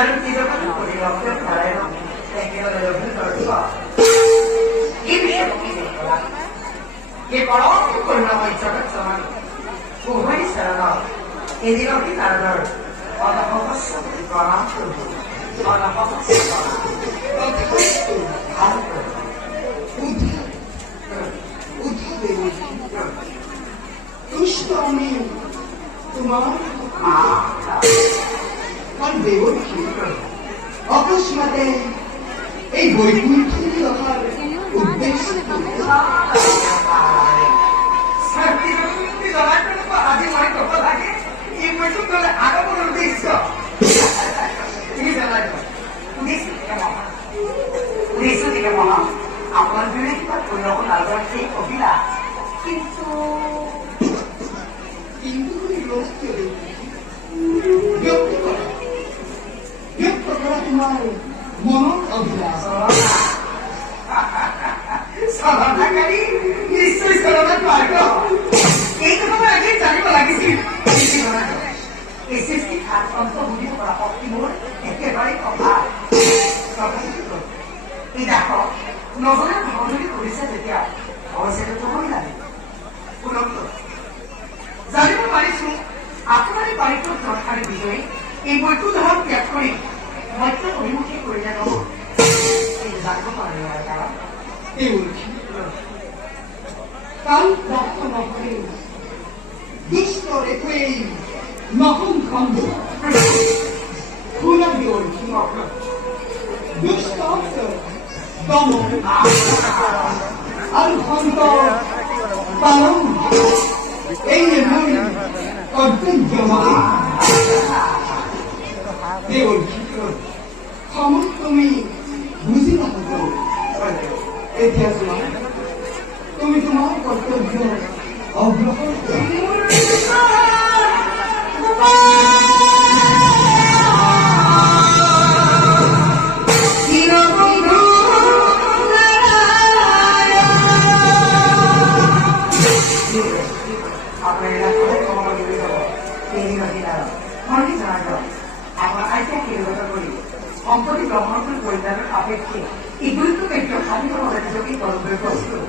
dalam kehidupan perilaku kalian yang kita lalui berdua. Ini yang kita lakukan. Kita orang pun nama ibarat sama. Bukan salah. Ini orang kita adalah pada fokus orang tu, pada fokus orang. Itu harus. Udah dewi. Krishna তোমার আর দেবর কি অকস্মাতে এই বৈকুণ্ঠে রাখার উদ্দেশ্য আজি মই কব লাগে এই বৈকুণ্ঠ আগমন উদ্দেশ্য তুমি জানাই উদ্দেশ্য থেকে মহা আপনার জন্য কিবা অন্যখন আগৰ সেই কবিলা কিন্তু তোমার মন অভিলাষ সাধনাকারী নিশ্চয় সাধনাত মার্গ এই কথা মই আগে জানিব লাগিছিল এই সৃষ্টি অন্ত বুজিব পৰা শক্তি মোৰ একেবাৰে কথা এই দেখক নজনা ভাৱনী কৰিছে যেতিয়া অৱশ্যে ক'বই লাগে শুনক জানিব পাৰিছো আপোনাৰ পাৰিতৰ দৰকাৰী বিজয়ী এই বৈকুণ্ঠক ত্যাগ কৰি মধ্য অভিমুখী কৰিলে নহ'ব এই জানিব পাৰিলে কাৰণ এই কাল ভক্ত নকৰে দুষ্ট একোৱেই নহম খণ্ড শুনবি অৰ্খি দুষ্ট দম আৰু খণ্ড পালন এই মোৰ কৰ্তব্য দেৱৰ সময় তুমি বুজি নাপাব এতিয়া চোৱা তুমি তোমাৰ কৰ্তব্য অগ্ৰসৰ সম্পত্তি গ্ৰহণ কৰি পৰিধানৰ সাপেক্ষে ইগুলিটো কাৰ্য সাধাৰণভাৱে নিজকে কৰিবলৈ প্ৰস্তুত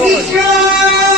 Krishna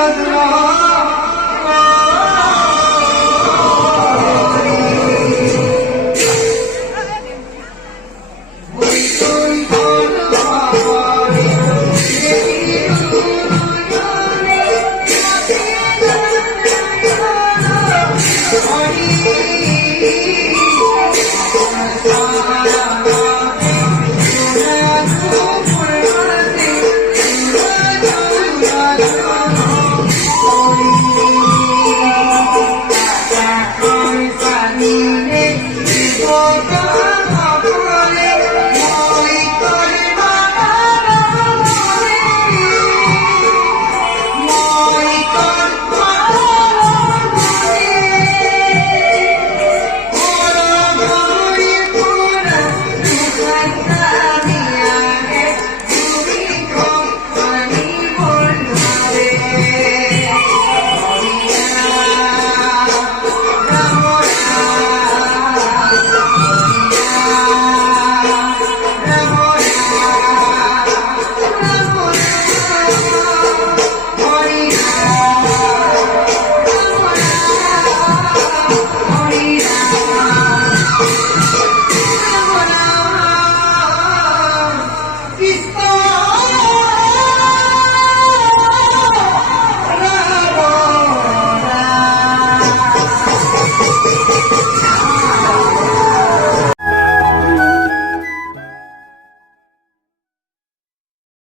Radha